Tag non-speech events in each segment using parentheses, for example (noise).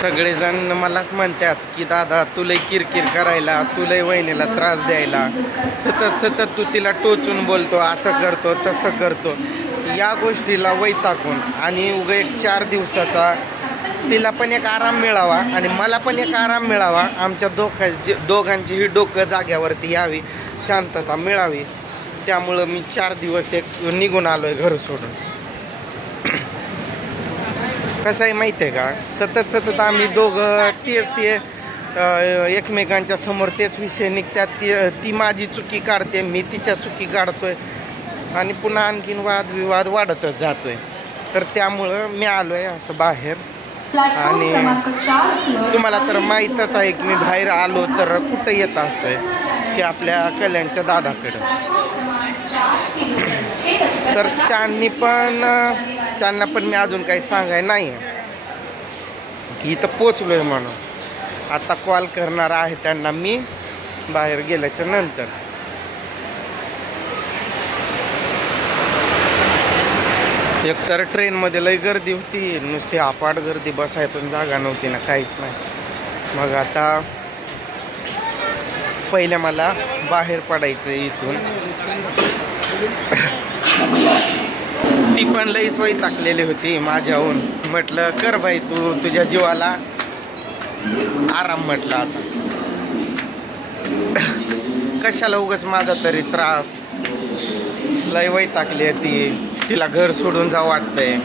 सगळेजण मलाच म्हणतात की दादा तुला किरकिर करायला तुला वहिनीला त्रास द्यायला. सतत सतत तू तिला टोचून बोलतो असं करतो तसं करतो. या गोष्टीला वैताकून आणि उगा एक चार दिवसाचा तिला पण एक आराम मिळावा आणि मला पण एक आराम मिळावा. आमच्या दोघांची ही डोकं जाग्यावरती यावी शांतता मिळावी. त्यामुळं मी चार दिवस एक निघून आलो आहे घर सोडून. कसं आहे माहिती आहे का? सतत सतत आम्ही दोघं तेच ते एकमेकांच्या समोर तेच विषय निघतात. ती ती माझी चुकी काढते मी तिच्या चुकी काढतोय. आणि पुन्हा आणखीन वादविवाद वाढतच जातोय. तर त्यामुळं मी आलो आहे असं बाहेर. आणि तुम्हाला तर माहीतच आहे की मी बाहेर आलो तर कुठं येत असतोय? की आपल्या कल्याणच्या दादाकडं. तर त्यांनी पण त्यांना पण मी अजून काही सांगाय नाही की इथं पोचलो आहे म्हणून. आता कॉल करणार आहे त्यांना मी बाहेर गेल्याच्यानंतर. एकतर ट्रेनमध्ये लई गर्दी होती नुसती आपाट गर्दी बसाय पण जागा नव्हती ना काहीच नाही. मग आता पहिल्या मला बाहेर पडायचं इथून. ती पण लई सोय टाकलेली होती माझ्याहून. म्हटलं कर बाई तू तुझ्या जीवाला आराम म्हटलं आता. कशाला उगाच माझा तरी त्रास. लय वय टाकली ती. तिला घर सोडून जावं वाटतंय.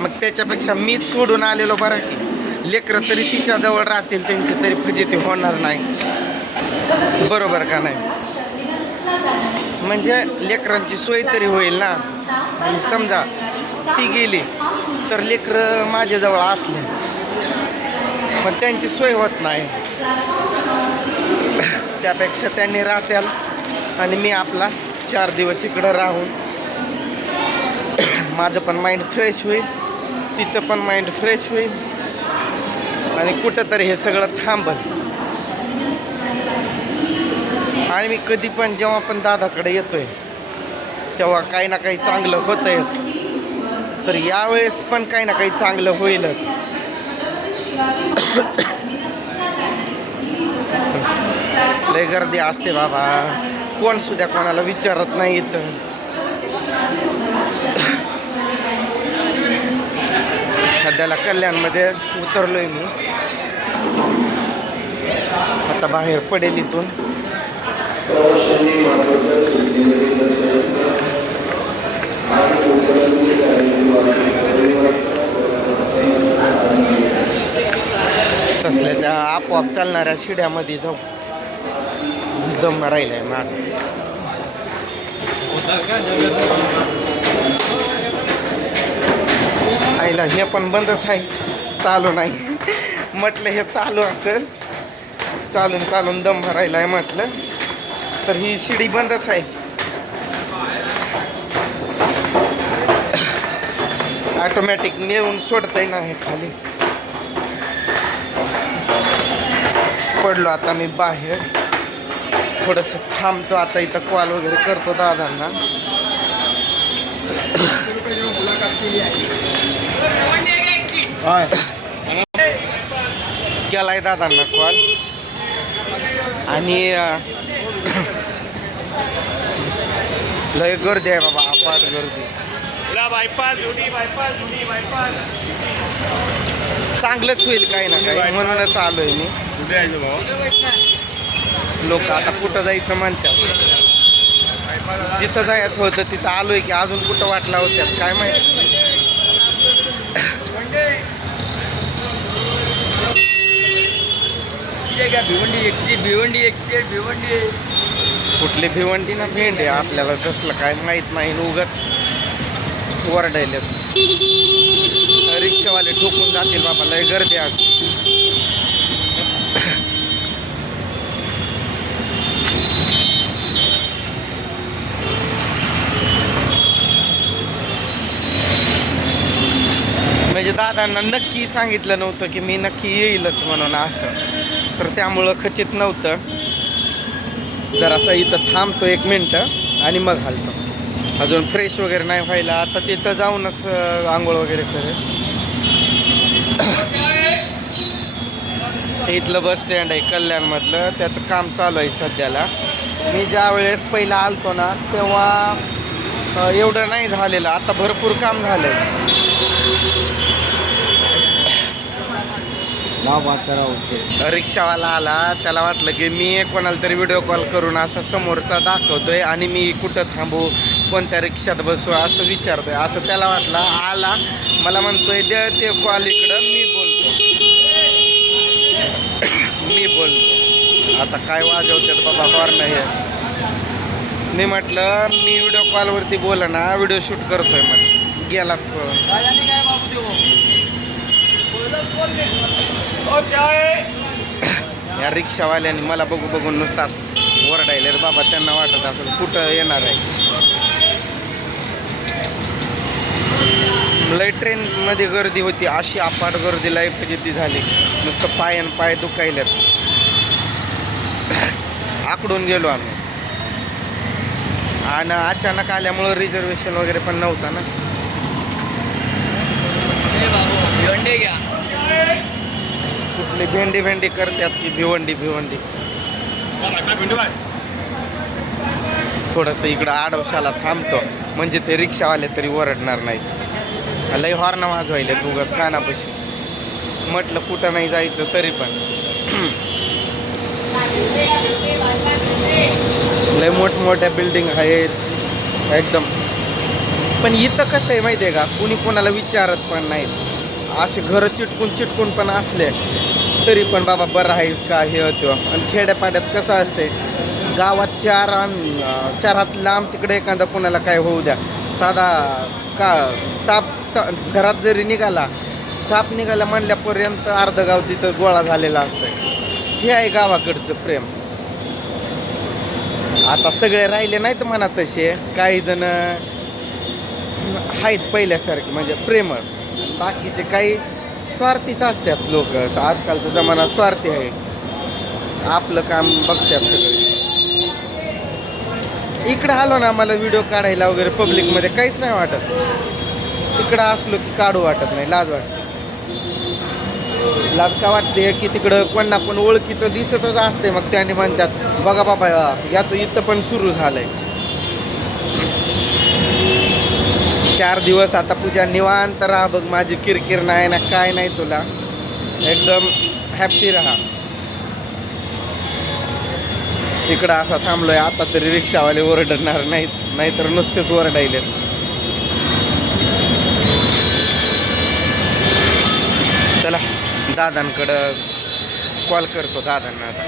मग त्याच्यापेक्षा मीच सोडून आलेलो बरं की. लेकरं तरी तिच्या जवळ राहतील त्यांची तरी फजिती होणार नाही. बरोबर का नाही? म्हणजे लेकरांची सोय तरी होईल ना. आणि समजा ती गेली तर लेकरं माझ्याजवळ असले. पण त्यांची सोय होत नाही. त्यापेक्षा त्यांनी राहत्याल आणि मी आपला चार दिवस इकडं राहून माझं पण माइंड फ्रेश होईल तिचं पण माइंड फ्रेश होईल. आणि कुठंतरी हे सगळं थांबल. आणि मी कधी पण जेव्हा पण दादाकडे येतोय तेव्हा काही ना काही चांगलं होतंयच. तर यावेळेस पण काही ना काही चांगलं होईलच. (coughs) लय गर्दी असते बाबा. कोण सुद्धा कोणाला विचारत नाही इथं. (coughs) सध्याला कल्याणमध्ये उतरलोय मी. आता बाहेर पडेल इथून. तसल्या त्या आपोआप चालणाऱ्या शिड्यामध्ये जाऊ. दम राहिलाय माझा. आईला हे पण बंदच आहे. चालू नाही. म्हटलं हे चालू असेल. चालून चालून दम भरायला आहे म्हटलं. तर ही शिडी बंदच आहे. ऑटोमॅटिक नेऊन सोडता येणार आहे खाली. पडलो आता मी बाहेर. थोडंसं थांबतो आता इथं कॉल वगैरे करतो दादांना. केलाय दादांना कॉल. आणि लय गर्दी आहे बाबा अपाट गर्दी. बायपास जुनी बायपास जुनी बायपास चांगलंच होईल काही ना काही म्हणूनच आलोय मी. लोक आता कुठं जायचं म्हणतात. जिथं जायचं होतं तिथं आलोय की अजून कुठं वाटला होत्यात काय माहिती. भिवंडी एकशे भिवंडी एकशे भिवंडी. कुठली भिवंडी ना भेंडे आपल्याला तसलं काय माहीत नाही उगत वरडायले रिक्षावाले ठोकून जातील बाबा लय गर्दी असते. म्हणजे दादांना नक्की सांगितलं नव्हतं की मी नक्की येईलच म्हणून असं. तर त्यामुळं खचित नव्हतं. जरासा इथं थांबतो एक मिनटं आणि मग घालतो अजून फ्रेश वगैरे नाही व्हायला. आता तिथं जाऊनच आंघोळ वगैरे करेल. इथलं बस स्टँड आहे कल्याणमधलं. त्याचं काम चालू आहे सध्याला. मी ज्या वेळेस पहिला आलतो ना तेव्हा एवढं नाही झालेलं. आता भरपूर काम झालं आहे नाव बात करा उससे रिक्षावाला आला. त्याला वाटलं की मी कोणाला तरी व्हिडिओ कॉल करून असं समोरचा दाखवतोय आणि मी कुठं थांबू कोणत्या रिक्षात बसू असं विचारतोय. असं त्याला वाटलं. आला. मला म्हणतोय दे ते कॉल इकडं. मी बोलतो. (coughs) मी बोलतो. आता काय वाजवतात बाबा हॉर्न हे. मी म्हटलं मी व्हिडिओ कॉलवरती बोला ना व्हिडिओ शूट करतोय मग गेलाच पळून. या रिक्षावाल्यांनी मला बघू बघून नुसतात ओरडायले रे बाबा त्यांना वाटत असेल कुठं येणार आहे? लय ट्रेनमध्ये गर्दी होती अशी अपाट गर्दी लय फजिती झाली. नुसतं पाय आणि पाय दुखायल्यात आकडून गेलो आम्ही. आणि अचानक आल्यामुळं रिझर्वेशन वगैरे पण नव्हता ना. घ्या. आपली भेंडी भेंडी करतात की भिवंडी भिवंडी. थोडंसं इकडं आडवशाला थांबतो. म्हणजे ते रिक्षावाले तरी ओरडणार नाही लय हॉर्न वाजवायले उगाच कानापाशी. म्हटलं कुठं नाही जायचं तरी पण. लय मोठमोठ्या बिल्डिंग आहेत. एकदम. पण इथं कसं आहे माहिती आहे का? कुणी कोणाला विचारत पण नाही असे घरं चिटकून चिटकून पण असले. तरी पण बाबा बरं आहेस का? हे होतो. आणि खेड्यापाड्यात कसं असते गावात चार अन- चार हात लांब तिकडे एखादा कोणाला काय होऊ द्या. साधा का साप चा- घरात जरी निघाला साप निघाला म्हणल्यापर्यंत अर्ध गाव तिथं गोळा झालेला असतं हे आहे गावाकडचं प्रेम. आता सगळे राहिले नाहीत म्हणा तसे. काही जण आहेत पहिल्यासारखे म्हणजे प्रेमळ. बाकीचे काही स्वार्थीच असतात लोक. आजकालचा जमाना स्वार्थी आहे. आपलं काम बघतात सगळे. इकडं आलो ना मला व्हिडिओ काढायला वगैरे पब्लिकमध्ये काहीच नाही वाटत. तिकडं असलो की काढू वाटत नाही लाज वाटते. लाज का वाटते? की तिकडं कोण ना कोण ओळखीचं दिसतच असते. मग त्याने म्हणतात बघा बाबा याचं इथं पण सुरू झालंय. चार दिवस आता पूजा निवांत राहा बघ माझी किरकिर नाही ना काय नाही तुला. एकदम हॅप्पी राहा. इकडं असा थांबलोय आता तरी रिक्षावाले ओरडणार नाहीत नाहीतर नुसतेच ओरडायले चला दादांकडं कॉल करतो दादांना आता.